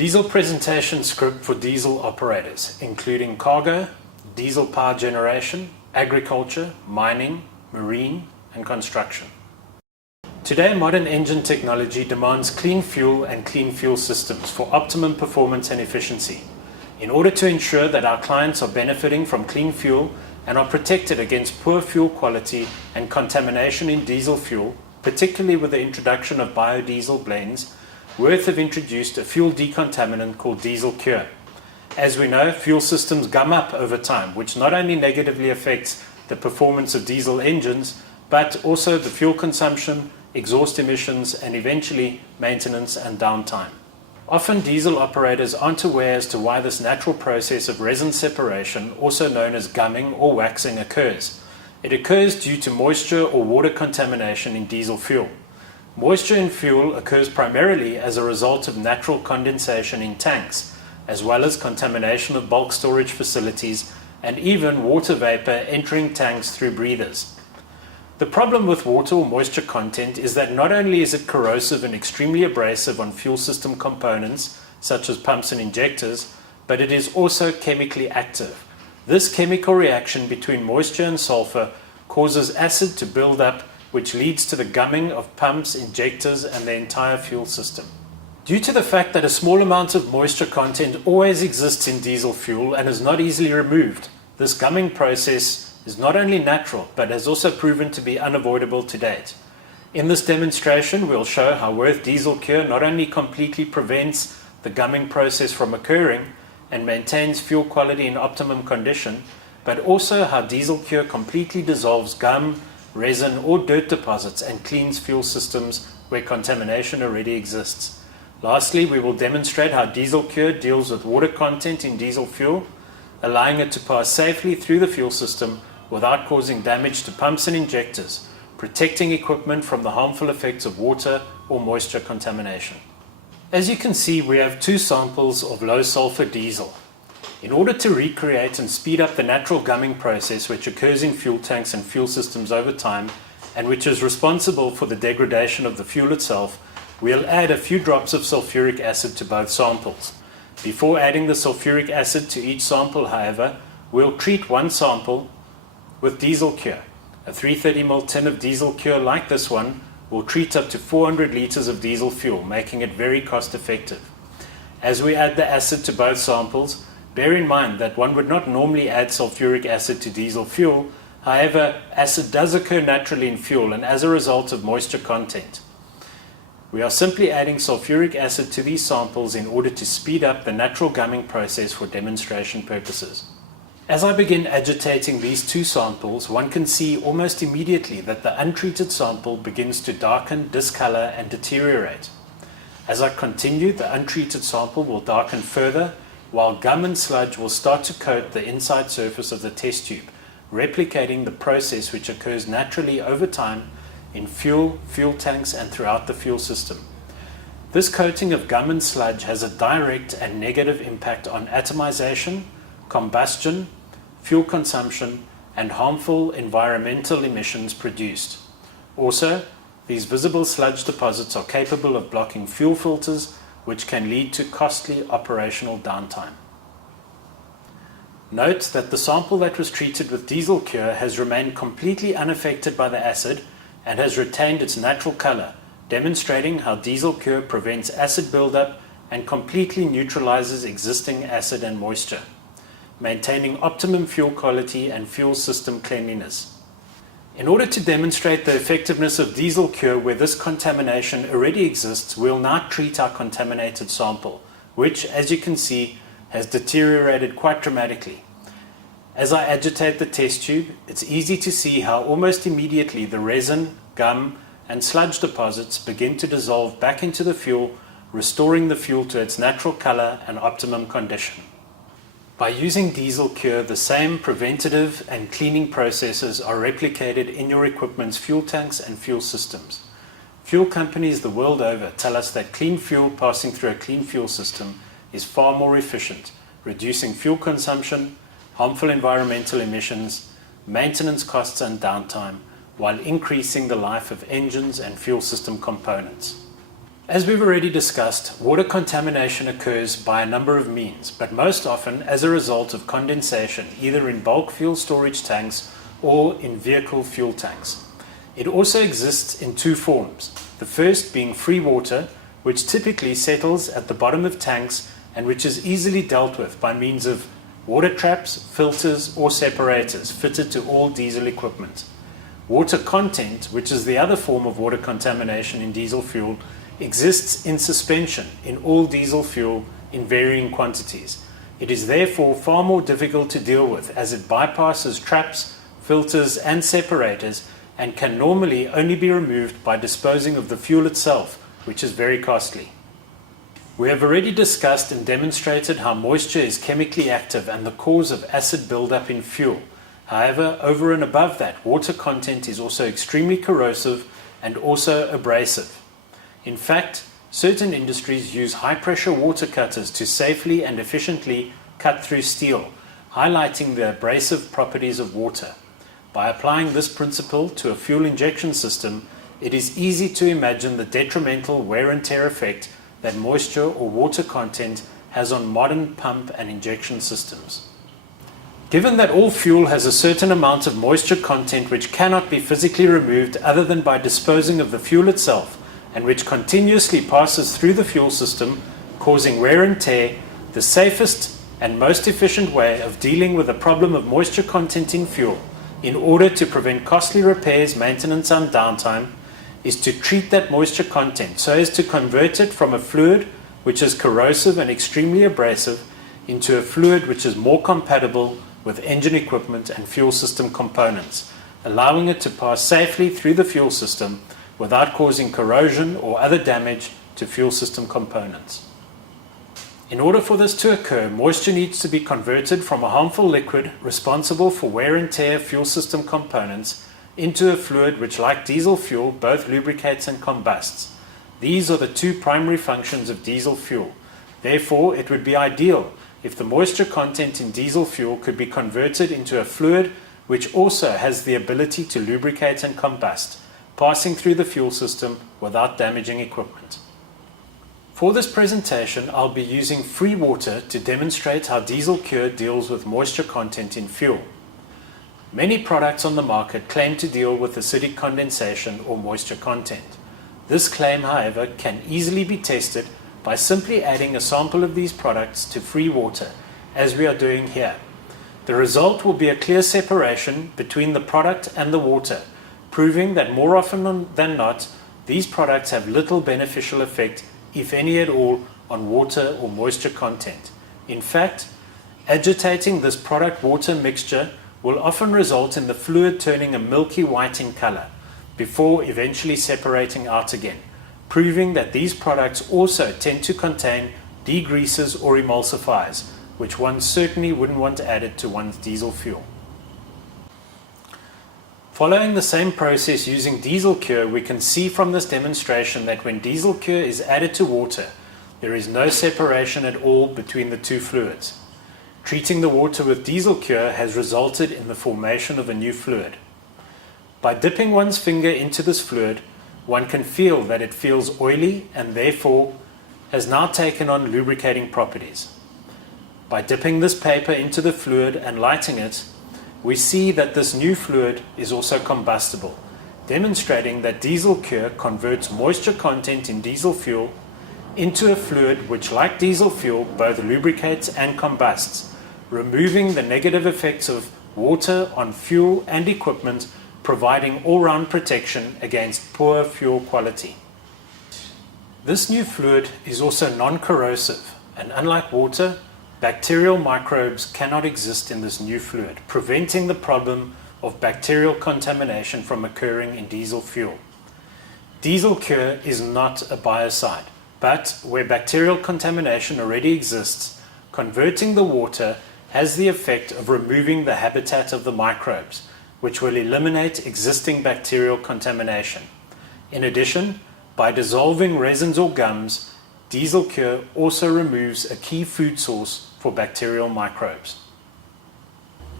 Diesel presentation script for diesel operators, including cargo, diesel power generation, agriculture, mining, marine, and construction. Today, modern engine technology demands clean fuel and clean fuel systems for optimum performance and efficiency. In order to ensure that our clients are benefiting from clean fuel and are protected against poor fuel quality and contamination in diesel fuel, particularly with the introduction of biodiesel blends, Wurth have introduced a fuel decontaminant called Diesel Cure. As we know, fuel systems gum up over time, which not only negatively affects the performance of diesel engines, but also the fuel consumption, exhaust emissions, and eventually maintenance and downtime. Often diesel operators aren't aware as to why this natural process of resin separation, also known as gumming or waxing, occurs. It occurs due to moisture or water contamination in diesel fuel. Moisture in fuel occurs primarily as a result of natural condensation in tanks, as well as contamination of bulk storage facilities and even water vapor entering tanks through breathers. The problem with water or moisture content is that not only is it corrosive and extremely abrasive on fuel system components, such as pumps and injectors, but it is also chemically active. This chemical reaction between moisture and sulfur causes acid to build up, which leads to the gumming of pumps, injectors, and the entire fuel system. Due to the fact that a small amount of moisture content always exists in diesel fuel and is not easily removed, this gumming process is not only natural, but has also proven to be unavoidable to date. In this demonstration, we'll show how Wurth Diesel Cure not only completely prevents the gumming process from occurring and maintains fuel quality in optimum condition, but also how Diesel Cure completely dissolves gum, resin, or dirt deposits and cleans fuel systems where contamination already exists. Lastly, we will demonstrate how Diesel Cure deals with water content in diesel fuel, allowing it to pass safely through the fuel system without causing damage to pumps and injectors, protecting equipment from the harmful effects of water or moisture contamination. As you can see, we have two samples of low sulfur diesel. In order to recreate and speed up the natural gumming process which occurs in fuel tanks and fuel systems over time, and which is responsible for the degradation of the fuel itself, we'll add a few drops of sulfuric acid to both samples. Before adding the sulfuric acid to each sample, however, we'll treat one sample with Diesel Cure. A 330 ml tin of Diesel Cure like this one will treat up to 400 liters of diesel fuel, making it very cost effective. As we add the acid to both samples, bear in mind that one would not normally add sulfuric acid to diesel fuel. However, acid does occur naturally in fuel and as a result of moisture content. We are simply adding sulfuric acid to these samples in order to speed up the natural gumming process for demonstration purposes. As I begin agitating these two samples, one can see almost immediately that the untreated sample begins to darken, discolor, and deteriorate. As I continue, the untreated sample will darken further, while gum and sludge will start to coat the inside surface of the test tube, replicating the process which occurs naturally over time in fuel tanks, and throughout the fuel system. This coating of gum and sludge has a direct and negative impact on atomization, combustion, fuel consumption, and harmful environmental emissions produced. Also, these visible sludge deposits are capable of blocking fuel filters, which can lead to costly operational downtime. Note that the sample that was treated with Diesel Cure has remained completely unaffected by the acid and has retained its natural color, demonstrating how Diesel Cure prevents acid buildup and completely neutralizes existing acid and moisture, maintaining optimum fuel quality and fuel system cleanliness. In order to demonstrate the effectiveness of Diesel Cure where this contamination already exists, we'll now treat our contaminated sample, which, as you can see, has deteriorated quite dramatically. As I agitate the test tube, it's easy to see how almost immediately the resin, gum, and sludge deposits begin to dissolve back into the fuel, restoring the fuel to its natural color and optimum condition. By using Diesel Cure, the same preventative and cleaning processes are replicated in your equipment's fuel tanks and fuel systems. Fuel companies the world over tell us that clean fuel passing through a clean fuel system is far more efficient, reducing fuel consumption, harmful environmental emissions, maintenance costs and downtime, while increasing the life of engines and fuel system components. As we've already discussed, water contamination occurs by a number of means, but most often as a result of condensation, either in bulk fuel storage tanks or in vehicle fuel tanks. It also exists in two forms, the first being free water, which typically settles at the bottom of tanks and which is easily dealt with by means of water traps, filters or separators fitted to all diesel equipment. Water content, which is the other form of water contamination in diesel fuel, exists in suspension in all diesel fuel in varying quantities. It is therefore far more difficult to deal with as it bypasses traps, filters and separators and can normally only be removed by disposing of the fuel itself, which is very costly. We have already discussed and demonstrated how moisture is chemically active and the cause of acid buildup in fuel. However, over and above that, water content is also extremely corrosive and also abrasive. In fact, certain industries use high-pressure water cutters to safely and efficiently cut through steel, highlighting the abrasive properties of water. By applying this principle to a fuel injection system, it is easy to imagine the detrimental wear and tear effect that moisture or water content has on modern pump and injection systems. Given that all fuel has a certain amount of moisture content which cannot be physically removed other than by disposing of the fuel itself, and which continuously passes through the fuel system, causing wear and tear, the safest and most efficient way of dealing with the problem of moisture content in fuel, in order to prevent costly repairs, maintenance and downtime, is to treat that moisture content so as to convert it from a fluid which is corrosive and extremely abrasive into a fluid which is more compatible with engine equipment and fuel system components, allowing it to pass safely through the fuel system without causing corrosion or other damage to fuel system components. In order for this to occur, moisture needs to be converted from a harmful liquid responsible for wear and tear of fuel system components into a fluid which, like diesel fuel, both lubricates and combusts. These are the two primary functions of diesel fuel. Therefore, it would be ideal if the moisture content in diesel fuel could be converted into a fluid which also has the ability to lubricate and combust, passing through the fuel system without damaging equipment. For this presentation, I'll be using free water to demonstrate how Diesel Cure deals with moisture content in fuel. Many products on the market claim to deal with acidic condensation or moisture content. This claim, however, can easily be tested by simply adding a sample of these products to free water, as we are doing here. The result will be a clear separation between the product and the water, proving that more often than not, these products have little beneficial effect, if any at all, on water or moisture content. In fact, agitating this product-water mixture will often result in the fluid turning a milky white in color, before eventually separating out again, proving that these products also tend to contain degreasers or emulsifiers, which one certainly wouldn't want added to one's diesel fuel. Following the same process using Diesel Cure, we can see from this demonstration that when Diesel Cure is added to water, there is no separation at all between the two fluids. Treating the water with Diesel Cure has resulted in the formation of a new fluid. By dipping one's finger into this fluid, one can feel that it feels oily and therefore has now taken on lubricating properties. By dipping this paper into the fluid and lighting it, we see that this new fluid is also combustible, demonstrating that Diesel Cure converts moisture content in diesel fuel into a fluid which, like diesel fuel, both lubricates and combusts, removing the negative effects of water on fuel and equipment, providing all-round protection against poor fuel quality. This new fluid is also non-corrosive, and unlike water, bacterial microbes cannot exist in this new fluid, preventing the problem of bacterial contamination from occurring in diesel fuel. Diesel Cure is not a biocide, but where bacterial contamination already exists, converting the water has the effect of removing the habitat of the microbes, which will eliminate existing bacterial contamination. In addition, by dissolving resins or gums, Diesel Cure also removes a key food source for bacterial microbes.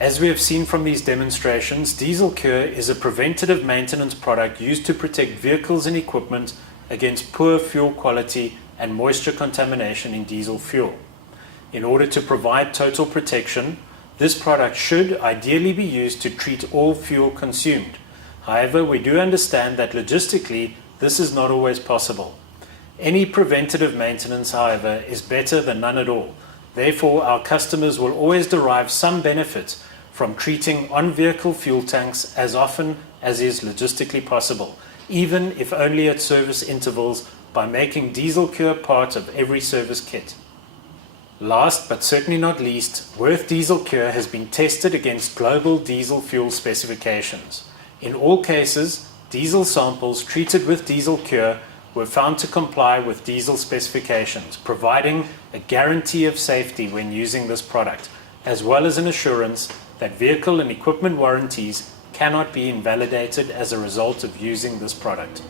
As we have seen from these demonstrations, Diesel Cure is a preventative maintenance product used to protect vehicles and equipment against poor fuel quality and moisture contamination in diesel fuel. In order to provide total protection, this product should ideally be used to treat all fuel consumed. However, we do understand that logistically this is not always possible. Any preventative maintenance, however, is better than none at all. Therefore, our customers will always derive some benefit from treating on-vehicle fuel tanks as often as is logistically possible, even if only at service intervals, by making Diesel Cure part of every service kit. Last but certainly not least, Wurth Diesel Cure has been tested against global diesel fuel specifications. In all cases, diesel samples treated with Diesel Cure were found to comply with diesel specifications, providing a guarantee of safety when using this product, as well as an assurance that vehicle and equipment warranties cannot be invalidated as a result of using this product.